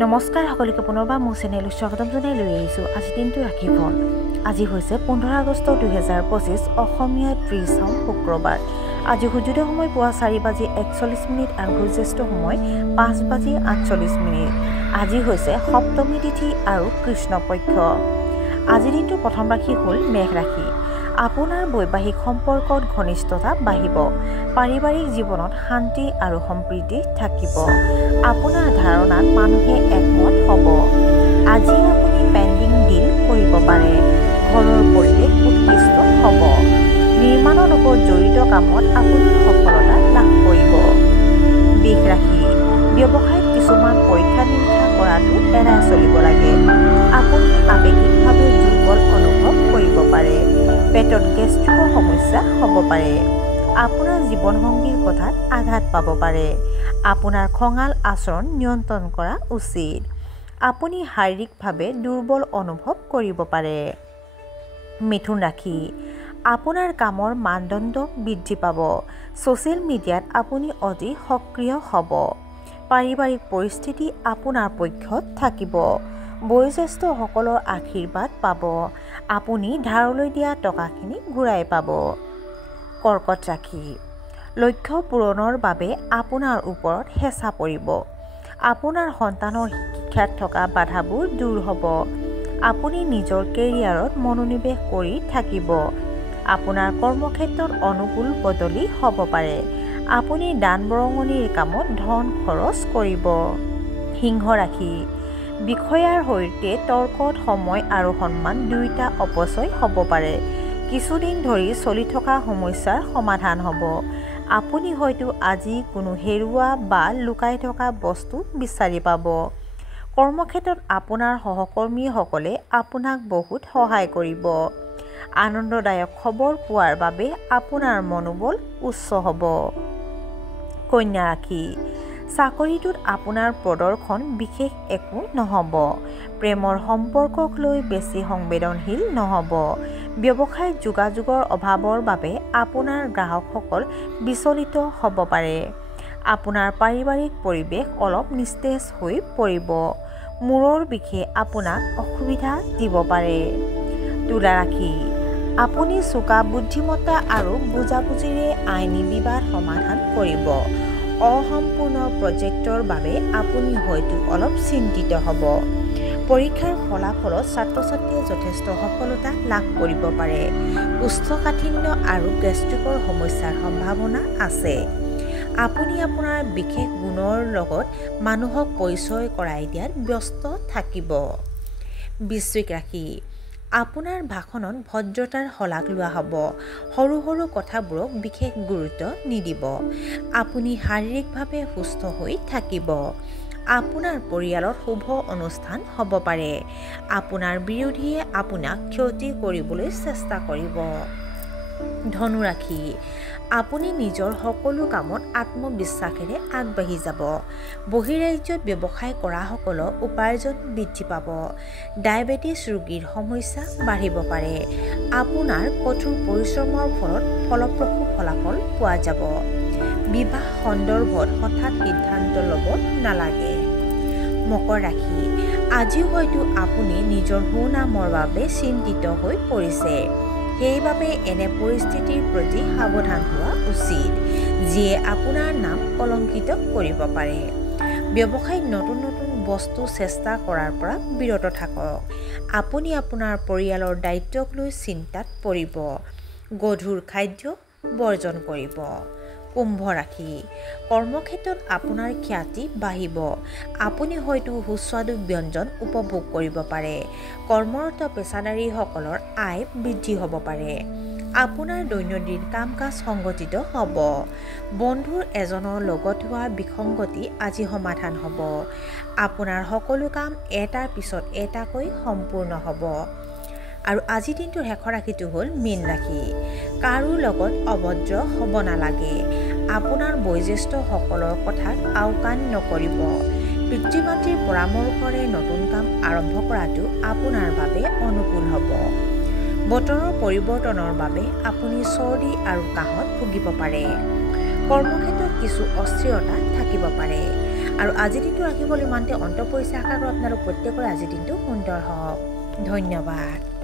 নমস্কাৰ সকলোকে পুনৰবাৰ মোৰ চেনেললৈ স্বাগতম জনাই লৈ আহিছোঁ আজি দিনটো ৰাখিফল। আজি হৈছে 15 আগষ্ট 2025 অসমীয়া 30 শুক্ৰবাৰ। আজি সূৰ্যোদয় সময় পুৱা 4:41 আৰু সূৰ্যাস্ত সময় 5:48। আজি হৈছে সপ্তমী তিথি আৰু কৃষ্ণপক্ষ। আজিৰ দিনটোৰ প্ৰথম ৰাশি হ'ল মেঘ ৰাশি। আপোনাৰ বৈবাহিক সম্পৰ্কত ঘনিষ্ঠতা বাঢ়িব। পাৰিবাৰিক জীৱনত শান্তি আৰু সম্প্ৰীতি থাকিব। আপোনাৰ ধাৰণাত মানুহে একমত হ'ব। আজি আপুনি পেণ্ডিং ডিল কৰিব পাৰে। ঘৰৰ পৰিৱেশ উৎকৃষ্ট হ'ব। নিৰ্মাণৰ লগত জড়িত কামত আপুনি সফলতা লাভ কৰিব। বৃষ ৰাশি। ব্যৱসায়ত কিছুমান পৰীক্ষা নিৰীক্ষা কৰাটো এৰাই চলিব লাগে। আপুনি আৱেগিকভাৱে দুৰ্বল অনুভৱ কৰিব পাৰে। পেটত গেষ্ট্ৰিকৰ সমস্যা হ'ব পাৰে। আপোনাৰ জীৱনসংগীৰ কথাত আঘাত পাব পাৰে। আপোনাৰ খঙাল আচৰণ নিয়ন্ত্ৰণ কৰা উচিত। আপুনি শাৰীৰিকভাৱে দুৰ্বল অনুভৱ কৰিব পাৰে। মিথুন ৰাশি। আপোনাৰ কামৰ মানদণ্ড বৃদ্ধি পাব। ছ'চিয়েল মিডিয়াত আপুনি অতি সক্ৰিয় হ'ব। পাৰিবাৰিক পৰিস্থিতি আপোনাৰ পক্ষত থাকিব। বয়োজ্যেষ্ঠসকলৰ আশীৰ্বাদ পাব। আপুনি ধাৰলৈ দিয়া টকাখিনি ঘূৰাই পাব। কৰ্কট ৰাশি। লক্ষ্য পূৰণৰ বাবে আপোনাৰ ওপৰত হেঁচা পৰিব। আপোনাৰ সন্তানৰ শিক্ষাত থকা বাধাবোৰ দূৰ হ'ব। আপুনি নিজৰ কেৰিয়াৰত মনোনিৱেশ কৰি থাকিব। আপোনাৰ কৰ্মক্ষেত্ৰত অনুকূল বদলি হ'ব পাৰে। আপুনি দান বৰঙণিৰ কামত ধন খৰচ কৰিব। সিংহ ৰাশি। বিষয়াৰ সৈতে তৰ্কত সময় আৰু সন্মান দুয়োটা অপচয় হ'ব পাৰে। কিছুদিন ধৰি চলি থকা সমস্যাৰ সমাধান হ'ব। আপুনি হয়তো আজি কোনো হেৰুওৱা বা লুকাই থকা বস্তু বিচাৰি পাব। কৰ্মক্ষেত্ৰত আপোনাৰ সহকৰ্মীসকলে আপোনাক বহুত সহায় কৰিব। আনন্দদায়ক খবৰ পোৱাৰ বাবে আপোনাৰ মনোবল উচ্চ হ'ব। কন্যা ৰাশি। চাকৰিটোত আপোনাৰ প্ৰদৰ্শন বিশেষ একো নহ'ব। প্ৰেমৰ সম্পৰ্কক লৈ বেছি সংবেদনশীল নহ'ব। ব্যৱসায়িক যোগাযোগৰ অভাৱৰ বাবে আপোনাৰ গ্ৰাহকসকল বিচলিত হ'ব পাৰে। আপোনাৰ পাৰিবাৰিক পৰিৱেশ অলপ নিস্তেজ হৈ পৰিব। মূৰৰ বিষে আপোনাক অসুবিধা দিব পাৰে। তুলা ৰাশি। আপুনি চোকা বুদ্ধিমত্তা আৰু বুজাবুজিৰে আইনী বিবাদ সমাধান কৰিব। অসম্পূৰ্ণ প্ৰজেক্টৰ বাবে আপুনি হয়তো অলপ চিন্তিত হ'ব। পৰীক্ষাৰ ফলাফলত ছাত্ৰ-ছাত্ৰীয়ে যথেষ্ট সফলতা লাভ কৰিব পাৰে। কোষ্ঠকাঠিন্য আৰু গেষ্ট্ৰিকৰ সমস্যাৰ সম্ভাৱনা আছে। আপুনি আপোনাৰ বিশেষ গুণৰ লগত মানুহক পৰিচয় কৰাই দিয়াত ব্যস্ত থাকিব। বৃশ্চিক ৰাশি। আপোনাৰ ভাষণত ভদ্ৰতাৰ শলাগ লোৱা হ'ব। সৰু সৰু কথাবোৰক বিশেষ গুৰুত্ব নিদিব। আপুনি শাৰীৰিকভাৱে সুস্থ হৈ থাকিব। আপোনাৰ পৰিয়ালত শুভ অনুষ্ঠান হ'ব পাৰে। আপোনাৰ বিৰোধীয়ে আপোনাক ক্ষতি কৰিবলৈ চেষ্টা কৰিব। ধনু ৰাশি। আপুনি নিজৰ সকলো কামত আত্মবিশ্বাসেৰে আগবাঢ়ি যাব। বহিৰাজ্যত ব্যৱসায় কৰাসকলৰ উপাৰ্জন বৃদ্ধি পাব। ডায়েবেটিছ ৰোগীৰ সমস্যা বাঢ়িব পাৰে। আপোনাৰ কঠোৰ পৰিশ্ৰমৰ ফলত ফলপ্ৰসূ ফলাফল পোৱা যাব। বিবাহ সন্দৰ্ভত হঠাৎ সিদ্ধান্ত ল'ব নালাগে। মকৰ ৰাশি। আজি হয়তো আপুনি নিজৰ সুনামৰ বাবে চিন্তিত হৈ পৰিছে। সেইবাবে এনে পৰিস্থিতিৰ প্ৰতি সাৱধান হোৱা উচিত, যিয়ে আপোনাৰ নাম কলংকিত কৰিব পাৰে। ব্যৱসায়ত নতুন নতুন বস্তু চেষ্টা কৰাৰ পৰা বিৰত থাকক। আপুনি আপোনাৰ পৰিয়ালৰ দায়িত্বক লৈ চিন্তাত পৰিব। গধুৰ খাদ্য বৰ্জন কৰিব। কুম্ভ ৰাশি। কৰ্মক্ষেত্ৰত আপোনাৰ খ্যাতি বাঢ়িব। আপুনি হয়তো সুস্বাদু ব্যঞ্জন উপভোগ কৰিব পাৰে। কৰ্মৰত পেছাদাৰীসকলৰ আয় বৃদ্ধি হ'ব পাৰে। আপোনাৰ দৈনন্দিন কাম কাজ সংগঠিত হ'ব। বন্ধুৰ এজনৰ লগত হোৱা বিসংগতি আজি সমাধান হ'ব। আপোনাৰ সকলো কাম এটাৰ পিছত এটাকৈ সম্পূৰ্ণ হ'ব। আৰু আজিৰ দিনটোৰ শেষৰ ৰাশিটো হ'ল মীন ৰাশি। কাৰো লগত অভদ্ৰ হ'ব নালাগে। আপোনাৰ বয়োজ্যেষ্ঠসকলৰ কথাত আওকাণ নকৰিব। পিতৃ-মাতৃৰ পৰামৰ্শৰে নতুন কাম আৰম্ভ কৰাটো আপোনাৰ বাবে অনুকূল হ'ব। বতৰৰ পৰিৱৰ্তনৰ বাবে আপুনি চৰ্দি আৰু কাহত ভুগিব পাৰে। কৰ্মক্ষেত্ৰত কিছু অস্থিৰতা থাকিব পাৰে। আৰু আজিৰ দিনটো ৰাখিবলৈ ইমানতে অন্ত পৰিছে আশা কৰোঁ আপোনালোক প্ৰত্যেকৰে আজিৰ দিনটো সুন্দৰ হওক ধন্যবাদ